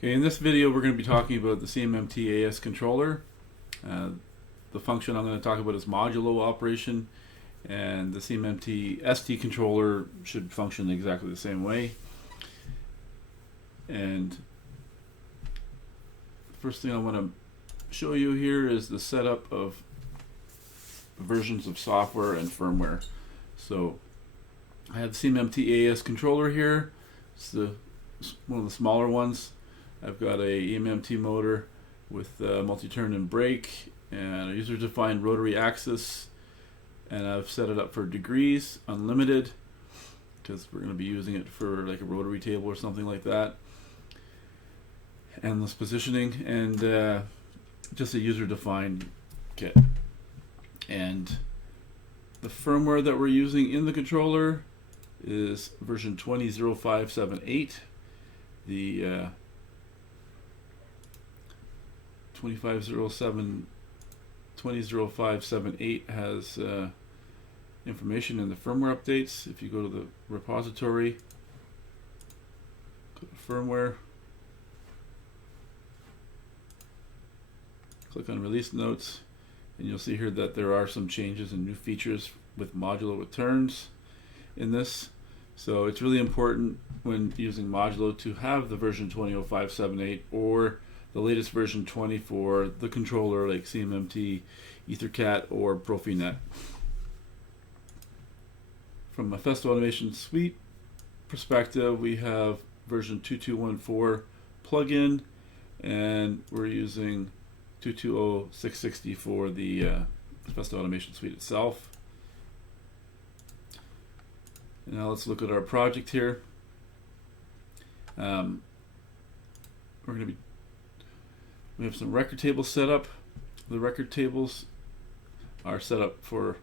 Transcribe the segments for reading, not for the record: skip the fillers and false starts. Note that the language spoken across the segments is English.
Okay, in this video we're going to be talking about the CMMT-AS controller. The function I'm going to talk about is Modulo Operation, and the CMMT-ST controller should function exactly the same way. And the first thing I want to show you here is the setup of versions of software and firmware. So I have the CMMT-AS controller here. It's one of the smaller ones. I've got a EMMT motor with multi-turn and brake and a user-defined rotary axis, and I've set it up for degrees, unlimited, because we're going to be using it for like a rotary table or something like that. Endless positioning, and just a user-defined kit. And the firmware that we're using in the controller is version 20.0578. The 20.0578 has information in the firmware updates. If you go to the repository, go to firmware, click on release notes, and you'll see here that there are some changes and new features with modulo returns in this. So it's really important when using Modulo to have the version 20.0578 or the latest version 20 for the controller, like CMMT, EtherCat, or Profinet. From a Festo Automation Suite perspective, we have version 2214 plugin, and we're using 220.660 for the Festo Automation Suite itself. And now let's look at our project here. We have some record tables set up. The record tables are set up for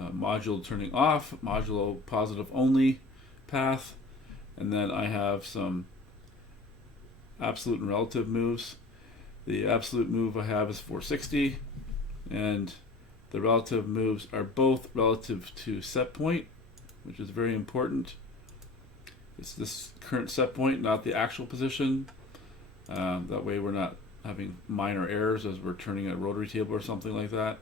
module turning off, modulo positive only path, and then I have some absolute and relative moves. The absolute move I have is 460, and the relative moves are both relative to set point, which is very important. It's this current set point, not the actual position. That way we're not having minor errors as we're turning a rotary table or something like that.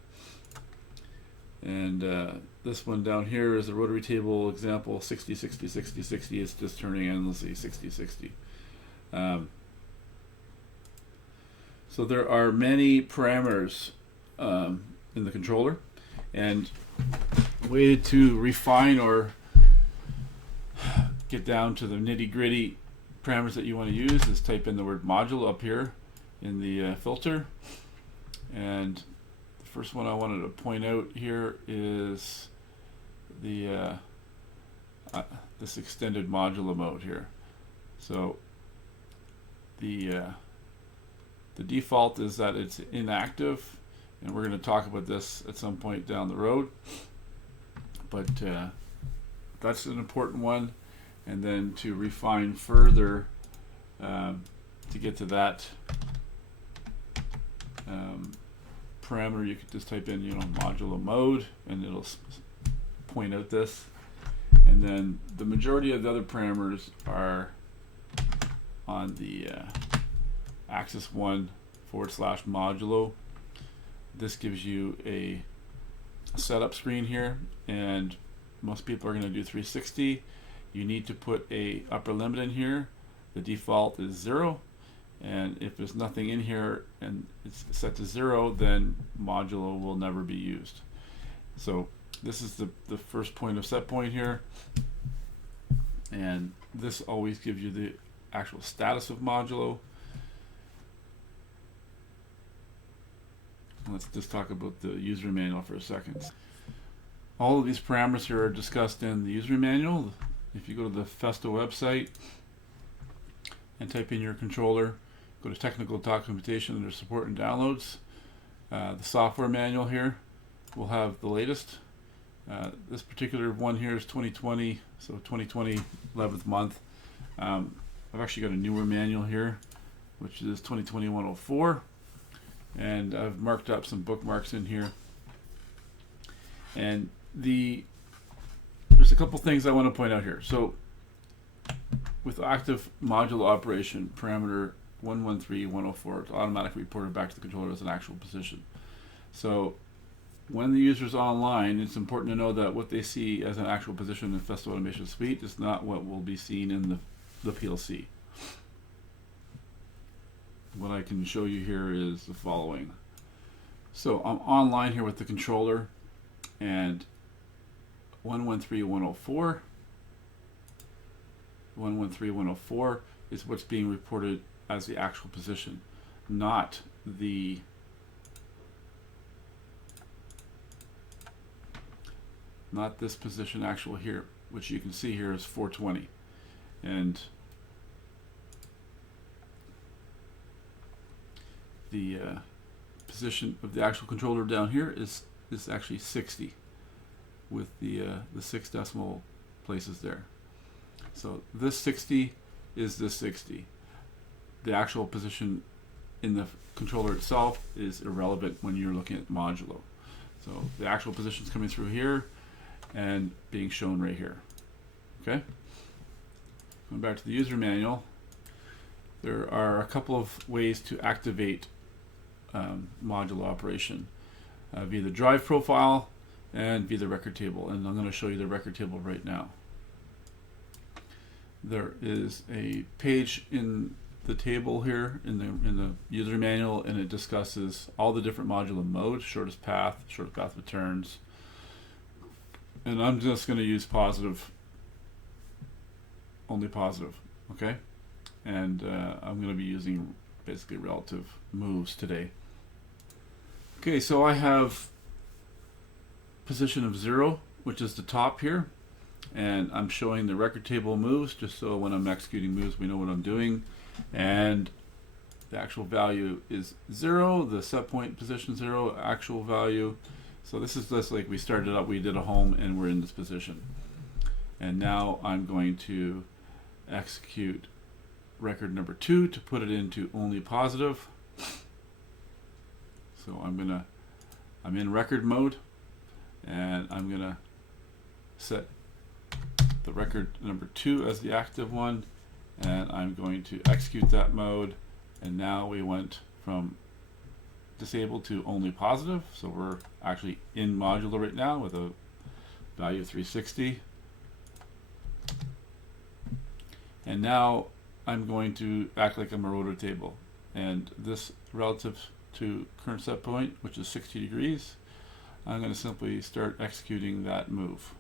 And this one down here is a rotary table example, 60, 60, 60, 60. It's just turning endlessly 60, 60. So there are many parameters in the controller, and a way to refine or get down to the nitty-gritty parameters that you want to use is type in the word module up here in the filter. And the first one I wanted to point out here is the this extended modulo mode here. So the default is that it's inactive, and we're going to talk about this at some point down the road, but that's an important one. And then to refine further, to get to that parameter, you could just type in, modulo mode, and it'll point out this. And then the majority of the other parameters are on the axis 1 / modulo. This gives you a setup screen here, and most people are going to do 360. You need to put a upper limit in here. The default is 0, and if there's nothing in here and it's set to 0, then modulo will never be used. So this is the first point of set point here, and this always gives you the actual status of modulo. Let's just talk about the user manual for a second. All of these parameters here are discussed in the user manual. If you go to the Festo website and type in your controller, go to technical documentation under support and downloads. The software manual here will have the latest. This particular one here is 2020, so 2020 11th month. I've actually got a newer manual here, which is 2020-104, and I've marked up some bookmarks in here. And there's a couple things I want to point out here. So with active modulo operation, parameter 113104, it's automatically reported back to the controller as an actual position. So when the user's online, it's important to know that what they see as an actual position in Festo Automation Suite is not what will be seen in the PLC. What I can show you here is the following. So I'm online here with the controller, and 113104 is what's being reported as the actual position, not this position actual here, which you can see here is 420, and the position of the actual controller down here is actually 60, with the 6 decimal places there. So this 60 is this 60. The actual position in the controller itself is irrelevant when you're looking at modulo. So the actual position is coming through here and being shown right here. Okay. Going back to the user manual, there are a couple of ways to activate modulo operation via the drive profile and via the record table, and I'm going to show you the record table right now. There is a page in the table here in the user manual, and it discusses all the different modulo modes: shortest path returns, and I'm just going to use only positive, okay? And I'm going to be using basically relative moves today. Okay, so I have position of 0, which is the top here, and I'm showing the record table moves just so when I'm executing moves we know what I'm doing. And the actual value is 0, the set point position 0, actual value. So this is just like we started up, we did a home, and we're in this position. And now I'm going to execute record number 2 to put it into only positive. So I'm in record mode, and I'm gonna set the record number 2 as the active one, and I'm going to execute that mode. And now we went from disabled to only positive, so we're actually in modulo right now with a value of 360. And now I'm going to act like I'm a rotor table, and this relative to current set point, which is 60 degrees, I'm going to simply start executing that move.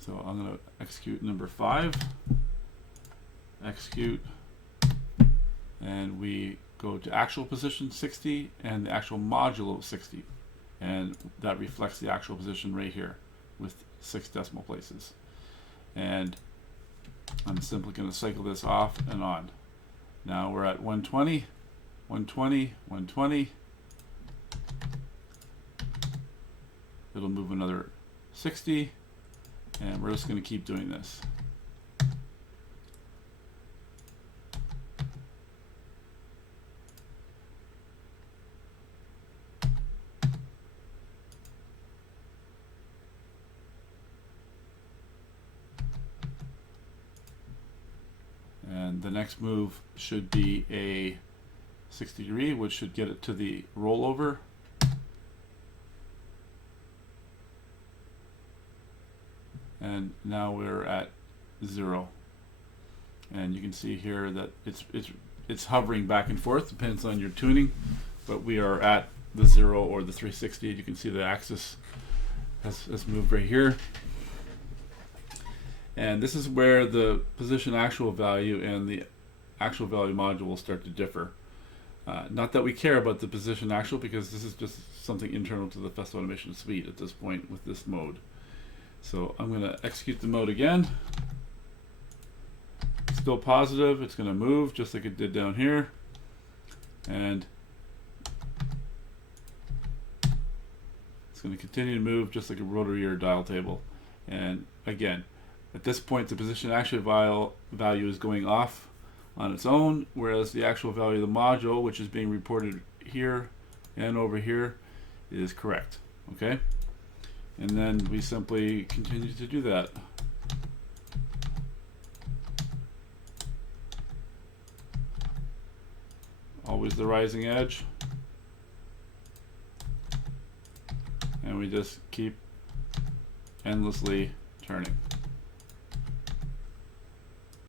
So I'm going to execute number 5, execute, and we go to actual position 60 and the actual modulo 60, and that reflects the actual position right here with 6 decimal places. And I'm simply going to cycle this off and on. Now we're at 120, 120, 120. It'll move another 60, and we're just going to keep doing this. And the next move should be a 60 degree, which should get it to the rollover. And now we're at 0. And you can see here that it's hovering back and forth, depends on your tuning, but we are at the 0 or the 360. You can see the axis has moved right here. And this is where the position actual value and the actual value module will start to differ. Not that we care about the position actual, because this is just something internal to the Festo Automation Suite at this point with this mode. So I'm going to execute the mode again. Still positive. It's going to move just like it did down here. And it's going to continue to move just like a rotary or dial table. And again, at this point, the position actual value is going off on its own, whereas the actual value of the module, which is being reported here and over here, is correct. Okay? And then we simply continue to do that. always the rising edge. And we just keep endlessly turning.